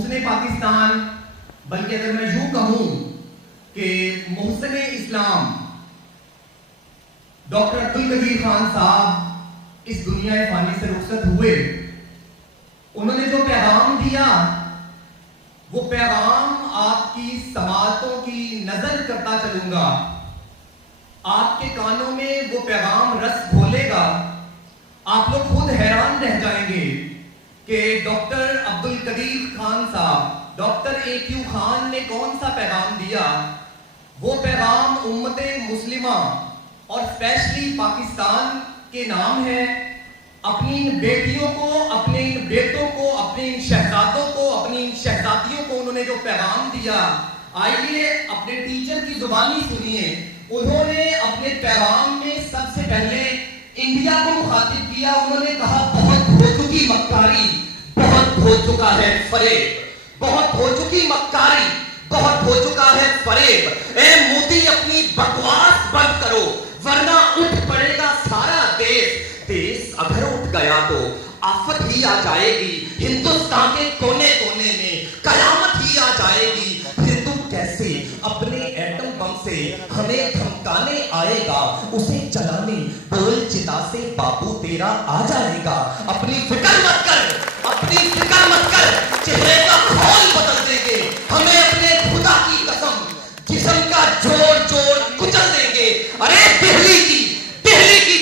मोहसिन पाकिस्तान, बल्कि अगर मैं यूं कहूं कि मोहसिन इस्लाम डॉक्टर अब्दुल कदीर खान साहब इस दुनिया फानी से रुखसत हुए, उन्होंने जो पैगाम दिया वो पैगाम आपकी समातों की नजर करता चलूंगा, आपके कानों में वो पैगाम रस घोलेगा। आप लोग खुद हैरान रह जाएंगे कि डॉक्टर अब्दुल कदीर खान साहब, डॉक्टर AQ खान ने कौन सा पैगाम दिया। वो पैगाम उम्मते मुस्लिमा और स्पेशली पाकिस्तान के नाम है। अपनी बेटियों को, अपने इन बेटों को, अपने इन शहजादों को, अपनी इन शहजादियों को उन्होंने जो पैगाम दिया, आइए अपने टीचर की जुबानी सुनिए। उन्होंने अपने पैगाम में सबसे पहले इंडिया को मुखातिब किया। उन्होंने कहा, बहुत हो चुकी मक्कारी, बहुत हो चुका है फरेब, बहुत हो चुकी मक्कारी, बहुत हो चुका है फरेब। ए मोदी, अपनी बकवास बंद करो वरना उठ पड़ेगा सारा देश। देश अगर उठ गया तो आफत ही आ जाएगी। हिंदुस्तान के कोने कोने में कयामत ही आ जाएगी। फिर तू कैसे अपने एटम बम से हमें धमकाने आएगा, उसे चलाने बोल चिता से बाबू तेरा आ जाएगा। अपनी फिक्र मत कर, अपनी फिक्र मत कर, चेहरे का खोल बदल देंगे। हमें अपने खुदा की कसम जिस्म का जोड़ जोड़ कुचल देंगे। अरे दिल्ली की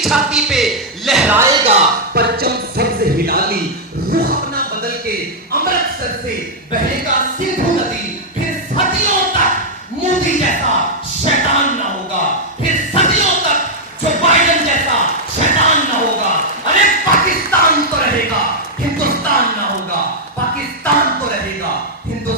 छाती पे लहराएगा परचम सबसे हिलाली, रूह अपना बदल के अमृतसर से बहेगा सिंधु नदी। फिर सदियों तक मोदी जैसा शैतान ना होगा, फिर सदियों तक जो बाइडेन जैसा शैतान ना होगा। अरे पाकिस्तान तो रहेगा, हिंदुस्तान ना होगा। पाकिस्तान तो रहेगा, हिंदुस्तान